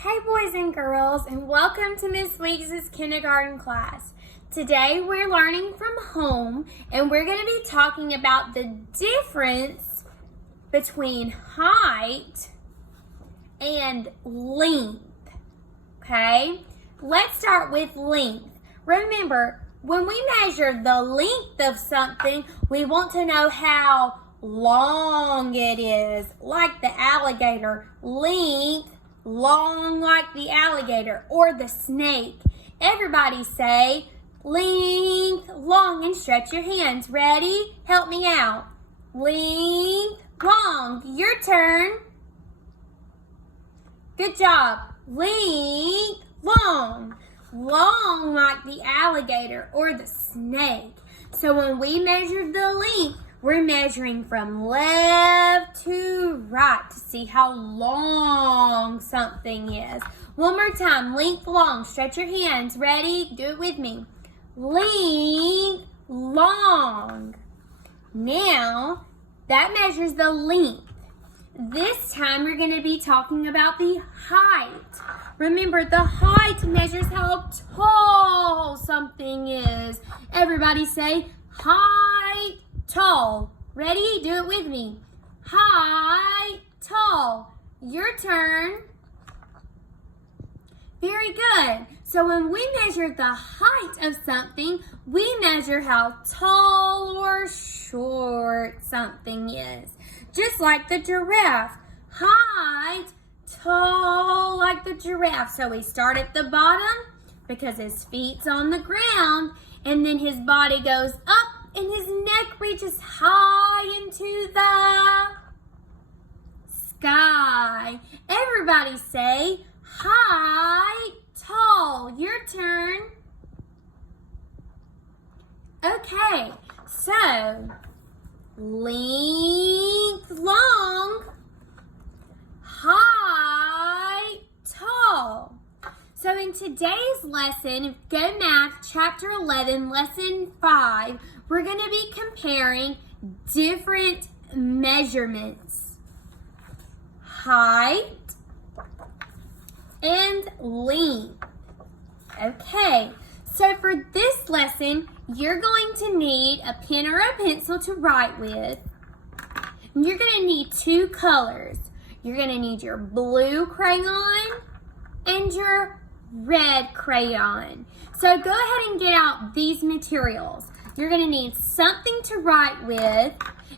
Hey boys and girls, and welcome to Miss Weeks' kindergarten class. Today we're learning from home, and we're going to be talking about the difference between height and length. Okay, let's start with length. Remember, when we measure the length of something, we want to know how long it is, like the alligator. Length, long like the alligator, or the snake. Everybody say length, long, and stretch your hands. Ready? Help me out. Length, long. Your turn. Good job. Length, long. Long like the alligator or the snake. So when we measure the length, we're measuring from left to right to see how long something is. One more time. Length, long. Stretch your hands. Ready? Do it with me. Length, long. Now, that measures the length. This time, we're going to be talking about the height. Remember, the height measures how tall something is. Everybody say, height, tall. Ready? Do it with me. High, tall. Your turn. Very good. So when we measure the height of something, we measure how tall or short something is. Just like the giraffe. Height, tall like the giraffe. So we start at the bottom because his feet's on the ground, and then his body goes up and his neck reaches high into the sky. Everybody say, high, tall. Your turn. Okay, so length, long, high, tall. So in today's lesson, GoMath Chapter 11, Lesson 5, we're going to be comparing different measurements. Height and length. Okay, so for this lesson, you're going to need a pen or a pencil to write with. And you're going to need two colors. You're going to need your blue crayon and your red crayon. So go ahead and get out these materials. You're going to need something to write with,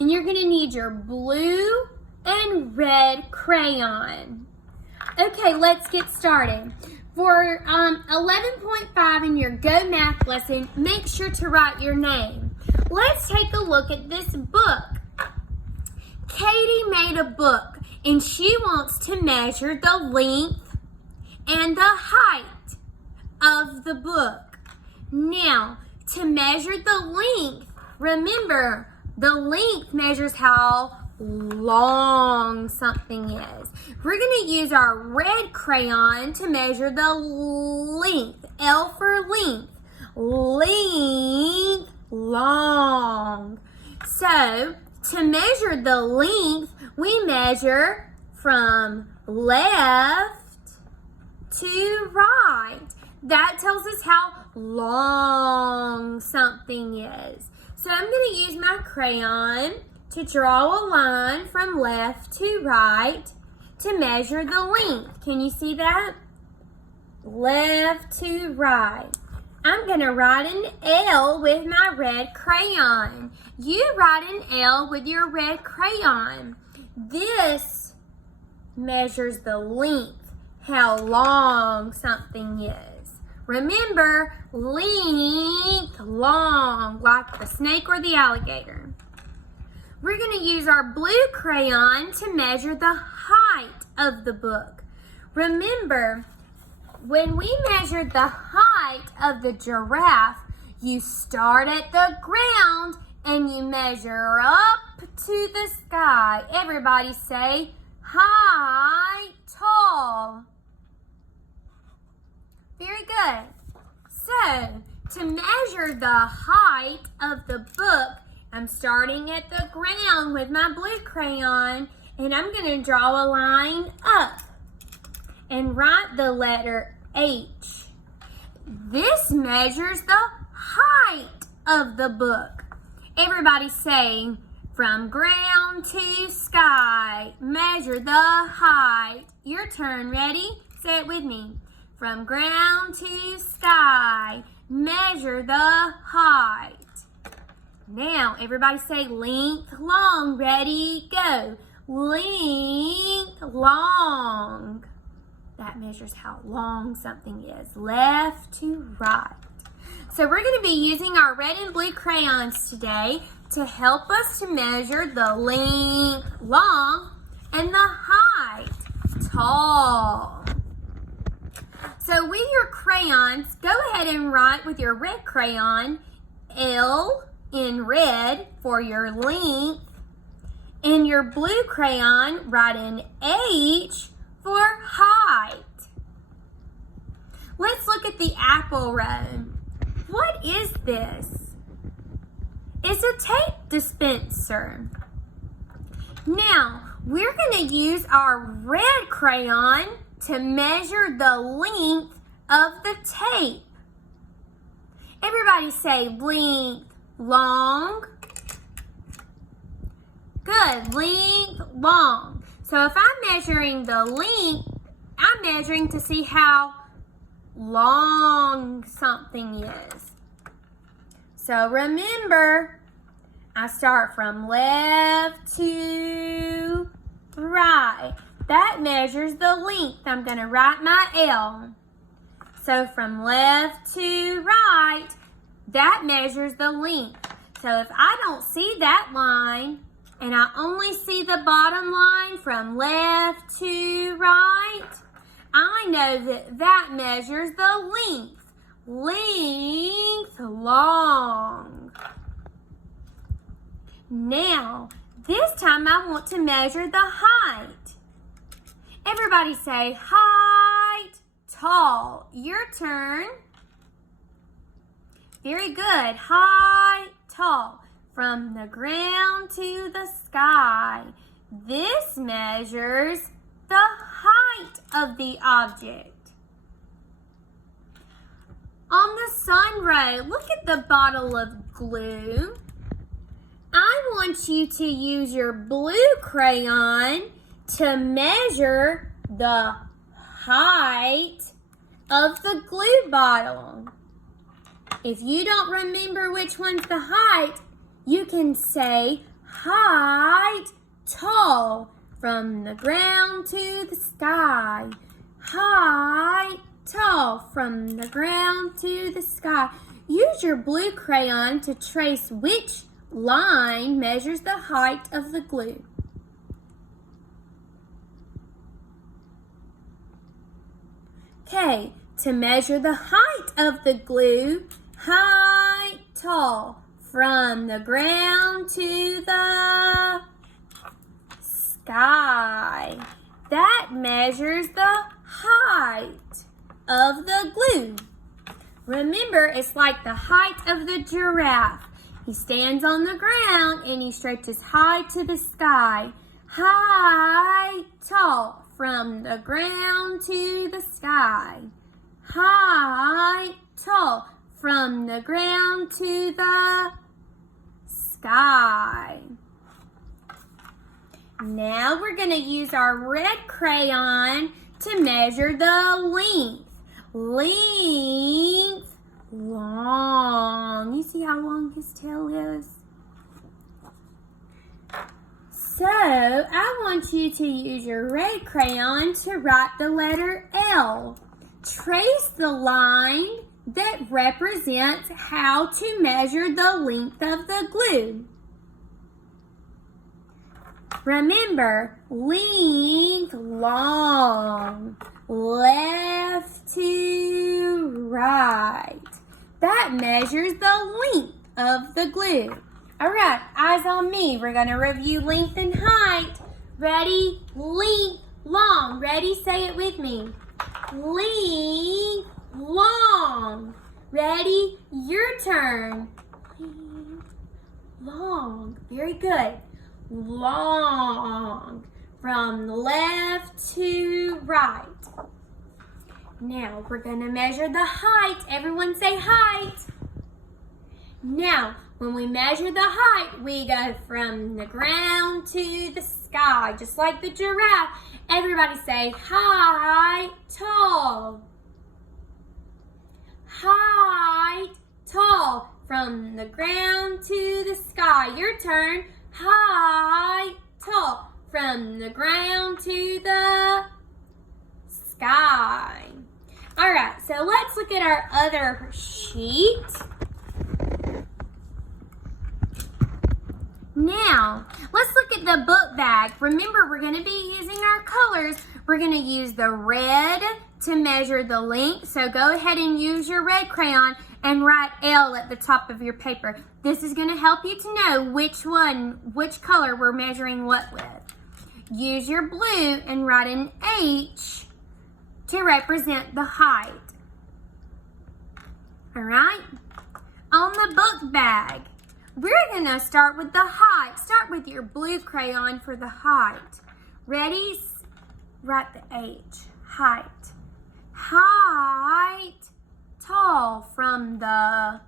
and you're going to need your blue and red crayon. Okay, let's get started. For 11.5 in your GoMath lesson, make sure to write your name. Let's take a look at this book. Katie made a book, and she wants to measure the length and the height of the book. Now, to measure the length, remember, the length measures how long something is. We're going to use our red crayon to measure the length. L for length. Length, long. So, to measure the length, we measure from left to right. That tells us how long something is. So I'm going to use my crayon to draw a line from left to right to measure the length. Can you see that? Left to right. I'm going to write an L with my red crayon. You write an L with your red crayon. This measures the length, how long something is. Remember, length, long, like the snake or the alligator. We're going to use our blue crayon to measure the height of the book. Remember, when we measured the height of the giraffe, you start at the ground and you measure up to the sky. Everybody say, high, tall. Very good. So, to measure the height of the book, I'm starting at the ground with my blue crayon, and I'm going to draw a line up. and write the letter H. This measures the height of the book. Everybody say, from ground to sky, measure the height. Your turn, ready? Say it with me. From ground to sky, measure the height. Now, everybody say length, long. Ready, go. Length, long. That measures how long something is. Left to right. So we're going to be using our red and blue crayons today to help us to measure the length, long, and the height, tall. So with your crayons, go ahead and write with your red crayon, L in red for your length, and your blue crayon, write an H for height. Let's look at the apple row. What is this? It's a tape dispenser. Now, we're going to use our red crayon to measure the length of the tape. Everybody say length, long. Good, length, long. So if I'm measuring the length, I'm measuring to see how long something is. So remember, I start from left to right. That measures the length. I'm going to write my L. So from left to right, that measures the length. So if I don't see that line, and I only see the bottom line from left to right, I know that that measures the length. Length, long. Now, this time I want to measure the height. Everybody say height, tall. Your turn. Very good. Height, tall. From the ground to the sky. This measures the height of the object. On the sun row, look at the bottle of glue. I want you to use your blue crayon to measure the height of the glue bottle. If you don't remember which one's the height, you can say height, tall, from the ground to the sky. Height, tall, from the ground to the sky. Use your blue crayon to trace which line measures the height of the glue. Okay, to measure the height of the glue, height, tall, from the ground to the sky. That measures the height of the glue. Remember, it's like the height of the giraffe. He stands on the ground and he stretches high to the sky. High, tall, from the ground to the sky. High, tall, from the ground to the sky. Now we're going to use our red crayon to measure the length. Length, long. You see how long his tail is? So, I want you to use your red crayon to write the letter L. Trace the line that represents how to measure the length of the glue. Remember, length, long, left to right. That measures the length of the glue. All right, eyes on me. We're going to review length and height. Ready? Length, long. Ready? Say it with me. Length, long. Ready? Your turn. Length, long. Very good. Long. From left to right. Now we're going to measure the height. Everyone say height. Now, when we measure the height, we go from the ground to the sky, just like the giraffe. Everybody say height, tall. Height, tall. From the ground to the sky. Your turn. Height, tall. From the ground to the sky. All right, so let's look at our other sheet. Now, let's look at the book bag. Remember, we're going to be using our colors. We're going to use the red to measure the length. So go ahead and use your red crayon and write L at the top of your paper. This is going to help you to know which color we're measuring what with. Use your blue and write an H to represent the height. All right? On the book bag, we're going to start with the height. Start with your blue crayon for the height. Ready? Write the H. Height. Height. Tall. From the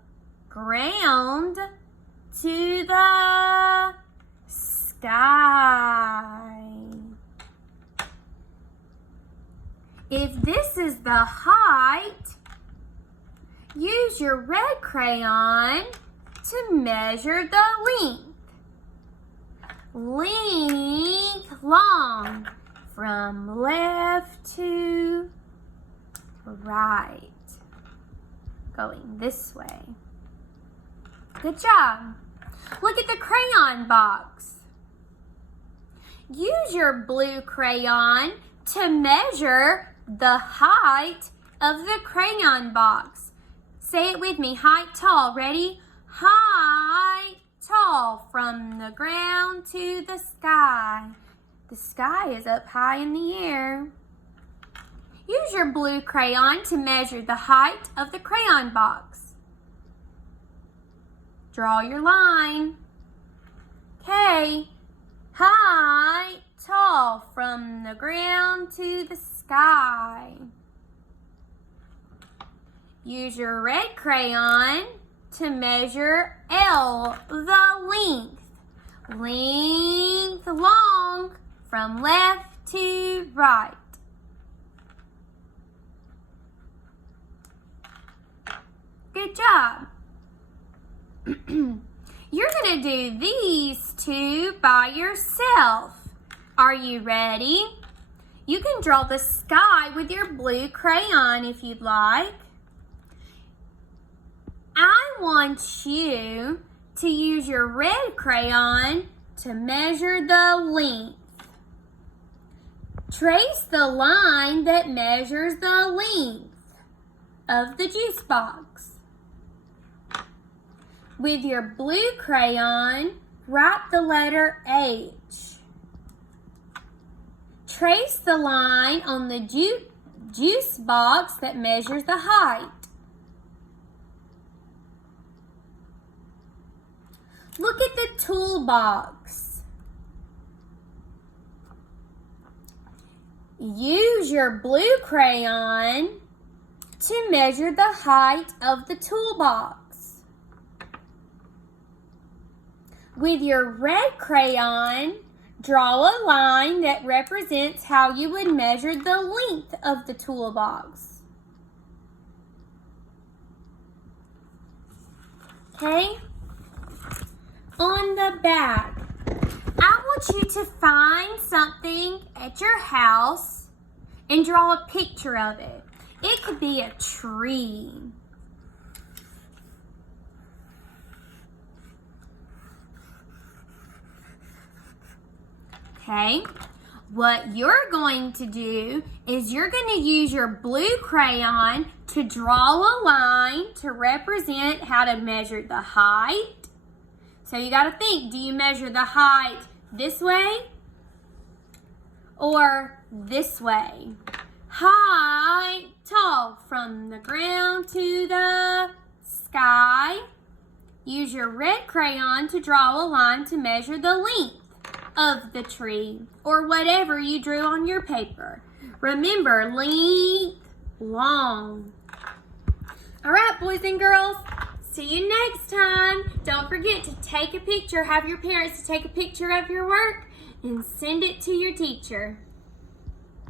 ground to the sky. If this is the height, use your red crayon to measure the length. Length, long, from left to right. Going this way. Good job. Look at the crayon box. Use your blue crayon to measure the height of the crayon box. Say it with me. Height, tall. Ready? Height, tall. From the ground to the sky. The sky is up high in the air. Use your blue crayon to measure the height of the crayon box. Draw your line. Okay. Height, tall. From the ground to the sky. Use your red crayon to measure L, the length. Length, long, from left to right. Good job. You're going to do these two by yourself. Are you ready? You can draw the sky with your blue crayon if you'd like. I want you to use your red crayon to measure the length. Trace the line that measures the length of the juice box. With your blue crayon, write the letter H. Trace the line on the juice box that measures the height. Look at the toolbox. Use your blue crayon to measure the height of the toolbox. With your red crayon, draw a line that represents how you would measure the length of the toolbox. Okay? On the back, I want you to find something at your house and draw a picture of it. It could be a tree. Okay, what you're going to do is you're going to use your blue crayon to draw a line to represent how to measure the height. So you got to think, do you measure the height this way or this way? Height, tall, from the ground to the sky. Use your red crayon to draw a line to measure the length of the tree or whatever you drew on your paper. Remember, length, long. All right, boys and girls, see you next time. Don't forget to take a picture. Have your parents to take a picture of your work and send it to your teacher.